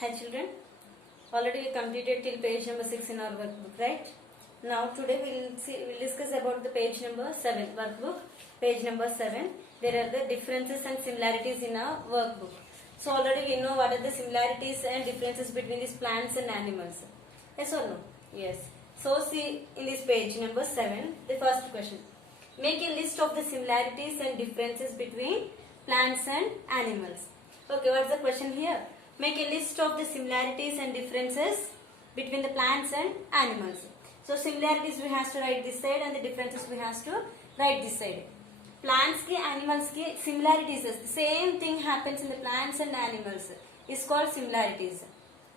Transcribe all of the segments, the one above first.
Hi children, already we completed till page number 6 in our workbook, right? Now today we'll discuss about the page number 7, workbook, page number 7. There are the differences and similarities in our workbook. So already we know what are the similarities and differences between these plants and animals. Yes or no? Yes. So see in this page number 7, the first question. Make a list of the similarities and differences between plants and animals. Okay, what's the question here? Make a list of the similarities and differences between the plants and animals. So similarities we have to write this side and the differences we have to write this side. Plants ki animals ki similarities, the same thing happens in the plants and animals, is called similarities.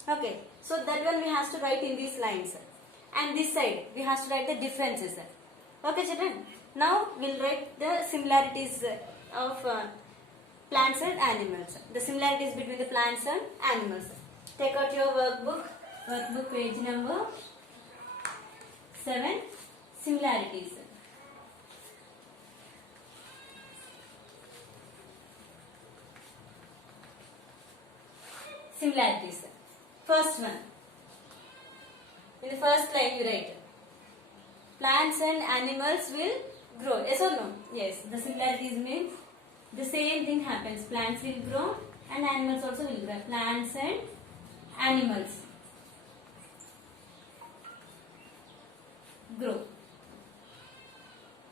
Okay, so that one we have to write in these lines, and this side we have to write the differences. Okay children, now we'll write the similarities of plants and animals. The similarities between the plants and animals. Take out your workbook page number 7, similarities. Similarities. First one. In the first line you write, plants and animals will grow. Yes or no? Yes. The similarities means the same thing happens. Plants will grow and animals also will grow. Plants and animals grow.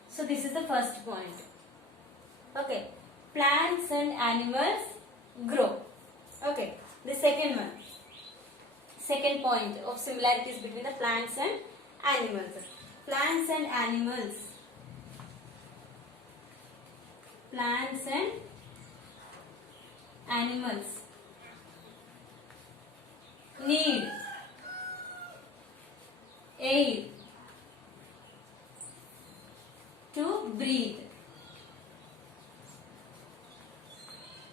So this is the first point. Okay. Plants and animals grow. Okay. The second one. Second point of similarities between the plants and animals. Plants and animals. Plants and animals need air to breathe.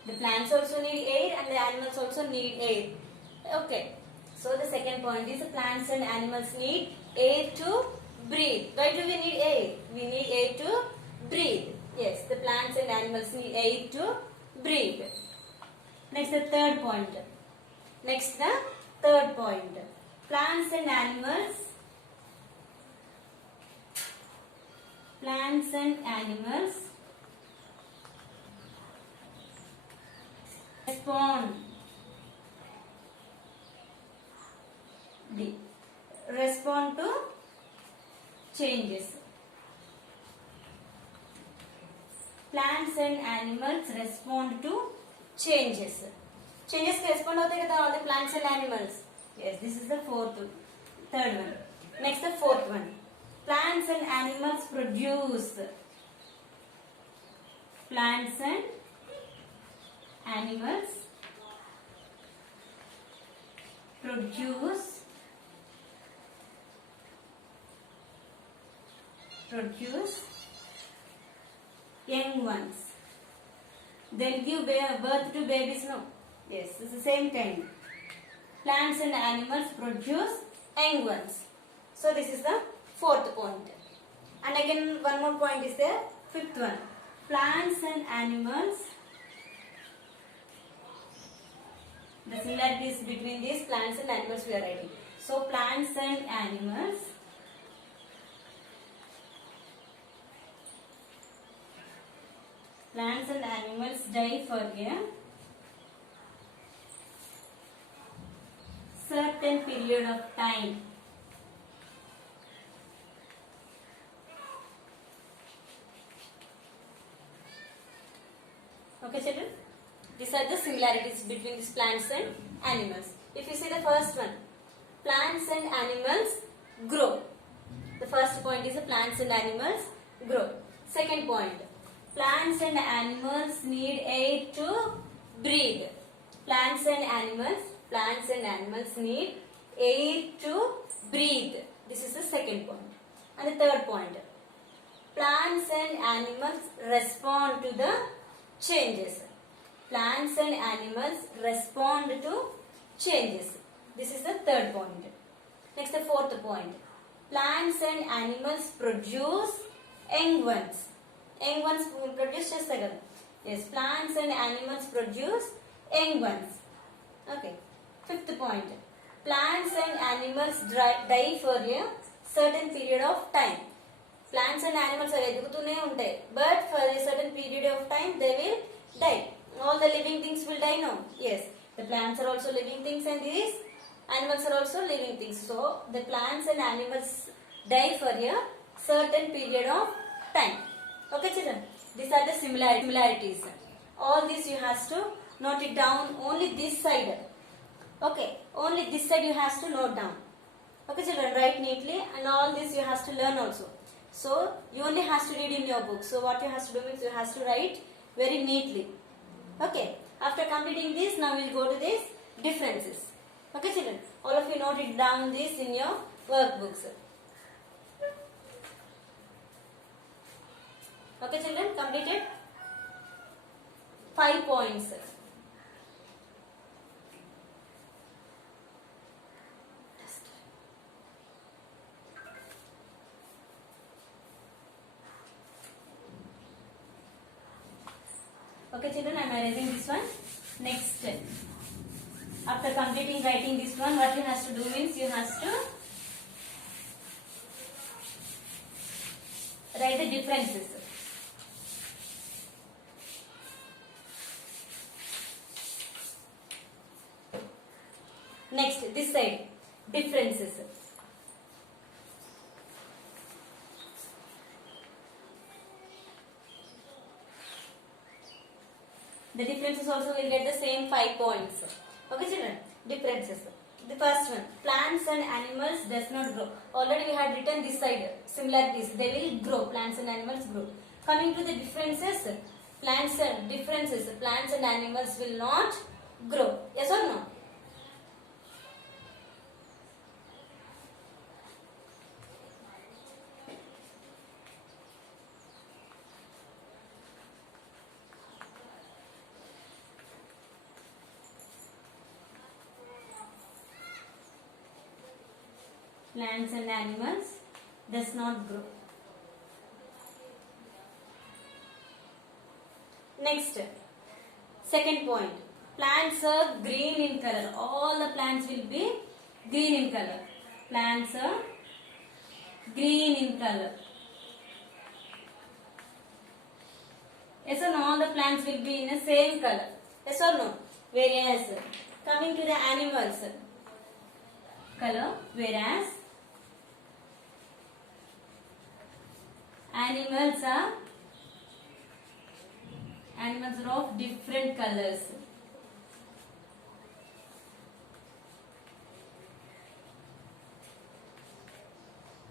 The plants also need air and the animals also need air. Okay. So the second point is the plants and animals need air to breathe. Why do we need air? We need air to breathe. Yes, the plants and animals need air to breathe. Next, the third point. Next, the third point. Plants and animals. Plants and animals respond to changes. Plants and animals respond to changes. Changes respond होते हैं all the plants and animals. Yes, this is the third one. Next, the fourth one. Plants and animals produce. Plants and animals produce young ones. They'll give birth to babies, no? Yes, it's the same kind. Plants and animals produce young ones. So this is the fourth point. And again one more point is there, fifth one. Plants and animals, the similarities between these plants and animals we are writing. So plants and animals die for a certain period of time. Okay children, these are the similarities between these plants and animals. If you see the first one, plants and animals grow. The first point is the plants and animals grow. Second point, plants and animals need air to breathe. Plants and animals need air to breathe. This is the second point. And the third point, plants and animals respond to the changes. Plants and animals respond to changes. This is the third point. Next, the fourth point. Plants and animals produce young ones. Young ones produce just again. Yes, plants and animals produce young ones. Okay. Fifth point. Plants and animals die for a certain period of time. Plants and animals are ఎదుగుతూనే ఉంటాయి, but for a certain period of time they will die. All the living things will die, no? Yes. The plants are also living things and these animals are also living things. So the plants and animals die for a certain period of time. Okay children, these are the similarities. All this you have to note it down, only this side. Okay, only this side you have to note down. Okay children, write neatly, and all this you have to learn also. So you only have to read in your book. So what you have to do is you have to write very neatly. Okay, after completing this, now we will go to this differences. Okay children, all of you note it down this in your workbooks. Okay children, completed 5 points. Okay children, I am erasing this one. Next, after completing writing this one, what you have to do means you have to write the differences. Next, this side, differences. The differences also will get the same 5 points. Okay children, differences. The first one, plants and animals does not grow. Already we had written this side, similarities. They will grow, plants and animals grow. Coming to the differences, plants and animals will not grow. Yes or no? Plants and animals does not grow. Next, second point, plants are green in color. All the plants will be green in color. Plants are green in color. Yes or no? All the plants will be in the same color. Yes or no? Whereas, coming to the animals, color, whereas animals are of different colors.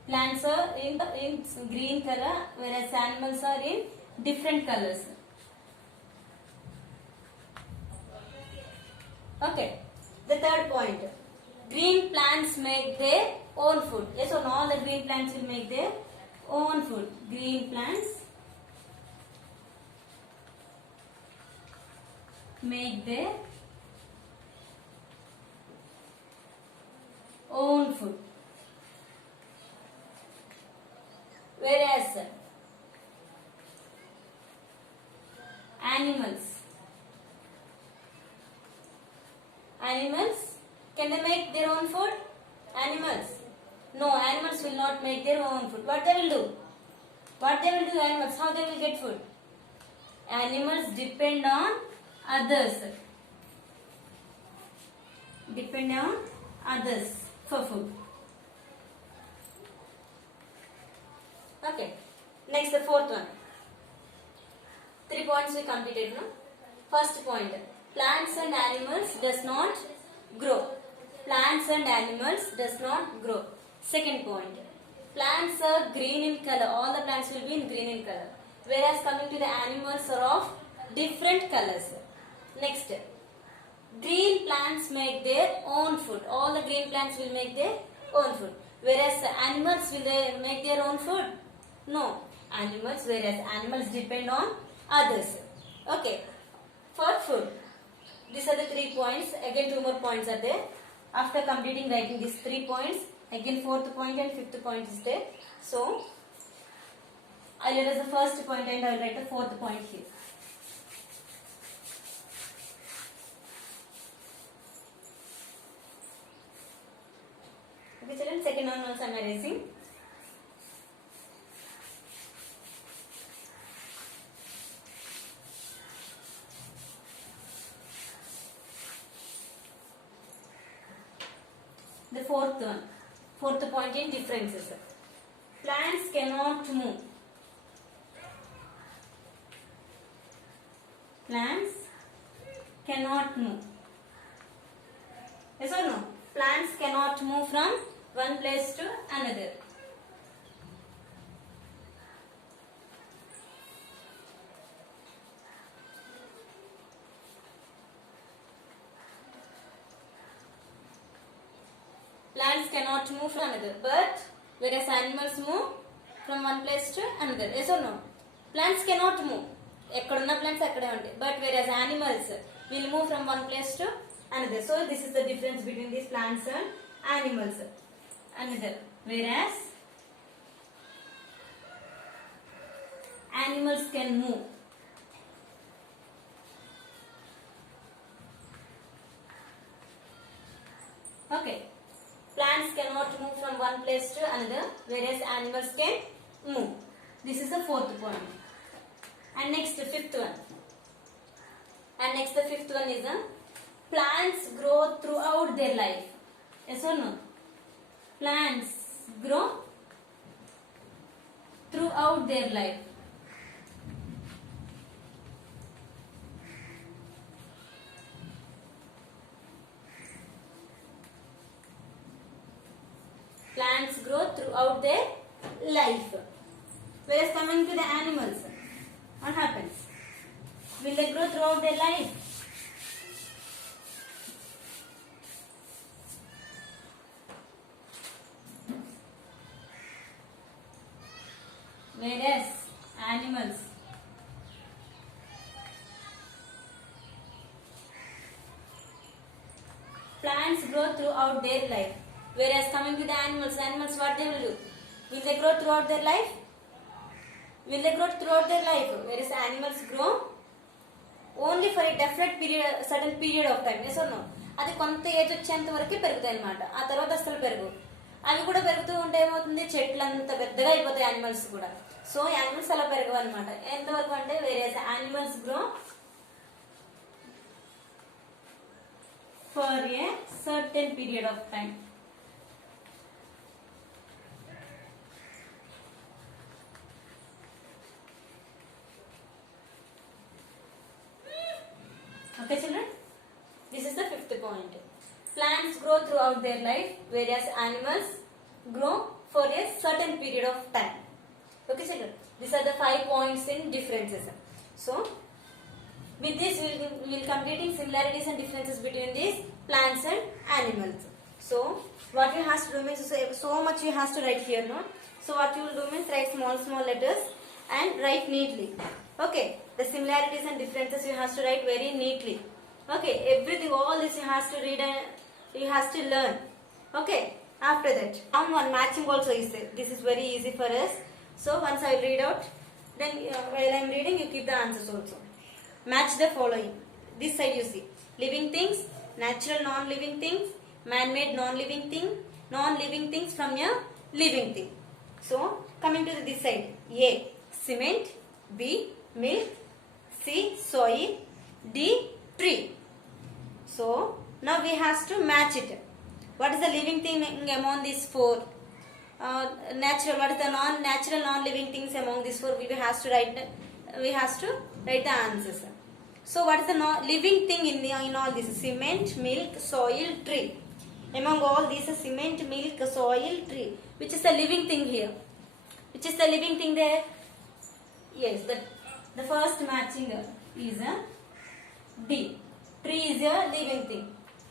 Plants are in green color, whereas animals are in different colors. Okay, the third point, green plants make their own food. Yes or no? All the green plants will make their own food. Green plants make their own food. Whereas animals, can they make their own food? Animals? No, animals will not make their own food. What they will do? Animals, how they will get food? Animals depend on others. For food. Okay. Next, the fourth one. 3 points we completed now. First point, plants and animals does not grow. Plants and animals does not grow. Second point, plants are green in color. All the plants will be in green in color. Whereas coming to the animals are of different colors. Next, green plants make their own food. All the green plants will make their own food. Whereas animals, will they make their own food? No. Whereas animals depend on others. Okay. For food. These are the 3 points. Again 2 more points are there. After completing writing these 3 points, again 4th point and 5th point is there. So, I will erase the first point and I will write the 4th point here. Okay, children. Second one also I am erasing. The fourth one. Fourth point in differences. Plants cannot move. Plants cannot move. Yes or no? Plants cannot move from one place to another. Plants cannot move from another, but whereas animals move from one place to another. Yes or no? Plants cannot move. Ekkadunna plants akkade untayi. But whereas animals will move from one place to another. So this is the difference between these plants and animals. Another. Whereas animals can move. Okay. Plants cannot move from one place to another, whereas animals can move. This is the fourth point. And next, the fifth one. And next, the fifth one is plants grow throughout their life. Yes or no? Plants grow throughout their life. Plants grow throughout their life. Whereas coming to the animals, what happens? Will they grow throughout their life? Whereas animals plants grow throughout their life. Whereas coming to the animals what they will do? Will they grow throughout their life? Will they grow throughout their life? Whereas animals grow only for a definite period, certain period of time. Yes or no? అది కొంత age వచ్చేంత వరకే పెరుగుతాయి అన్నమాట. ఆ తర్వాత అసలు పెరుగు. అవి కూడా పెరుగుతూ ఉంటే ఏమవుతుంది, చెట్లు అంత పెద్దగా అయిపోతాయి యానిమల్స్ కూడా. సో యానిమల్స్ అలా పెరగవు అనమాట. ఎంతవరకు అంటే various animals grow for a certain period of time. Okay, children? This is the fifth point. Plants grow throughout their life, whereas animals grow for a certain period of time. Okay, children? These are the 5 points in differences. So, with this, we will completing similarities and differences between these plants and animals. So, what you have to do means, so much you have to write here, no? So, what you will do means write small letters and write neatly. Okay, the similarities and differences you have to write very neatly. Okay, everything, all this you have to read and you have to learn. Okay, after that, one matching also is there. This is very easy for us. So once I read out, then while I am reading, you keep the answers also. Match the following. This side you see: living things, natural non-living things, man-made non-living things from a living thing. So coming to this side, A, cement, B, milk, C, soil, D, tree. So now we have to match it. What is the living thing among these four? Natural. What is the non-natural, non-living things among these four? We have to write. We have to write the answers. So what is the living thing in all this? Cement, milk, soil, tree. Among all these, cement, milk, soil, tree. Which is the living thing here? Which is the living thing there? Yes, the first matching is a D. Tree is a living thing.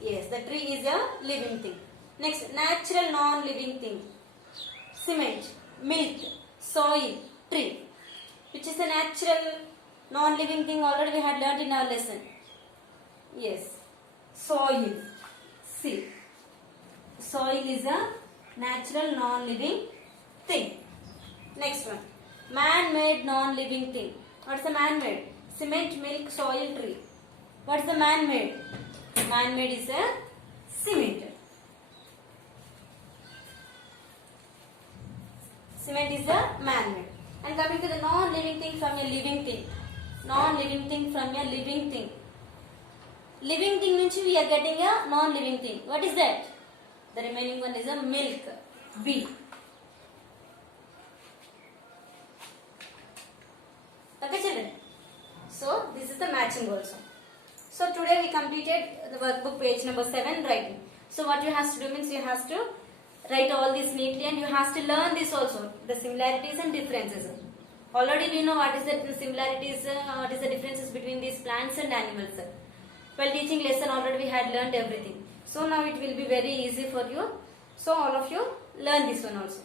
Yes, the tree is a living thing. Next, natural non-living thing. Cement, milk, soil, tree. Which is a natural non-living thing, already we had learned in our lesson. Yes, soil. See, soil is a natural non-living thing. Next one, man-made non-living thing. What is the man-made? Cement, milk, soil, tree. What is the man-made? Man-made is a cement. Cement is a man-made. And coming to the non-living thing from a living thing. Non-living thing from a living thing. Living thing means we are getting a non-living thing. What is that? The remaining one is a milk. B. Okay, children. So this is the matching also. So today we completed the workbook page number 7 writing. So what you have to do means you have to write all this neatly and you have to learn this also, the similarities and differences. Already we know what is the similarities, what is the differences between these plants and animals. While teaching lesson already we had learned everything. So now it will be very easy for you. So all of you learn this one also.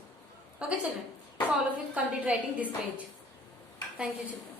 Okay children. So all of you complete writing this page. Thank you children.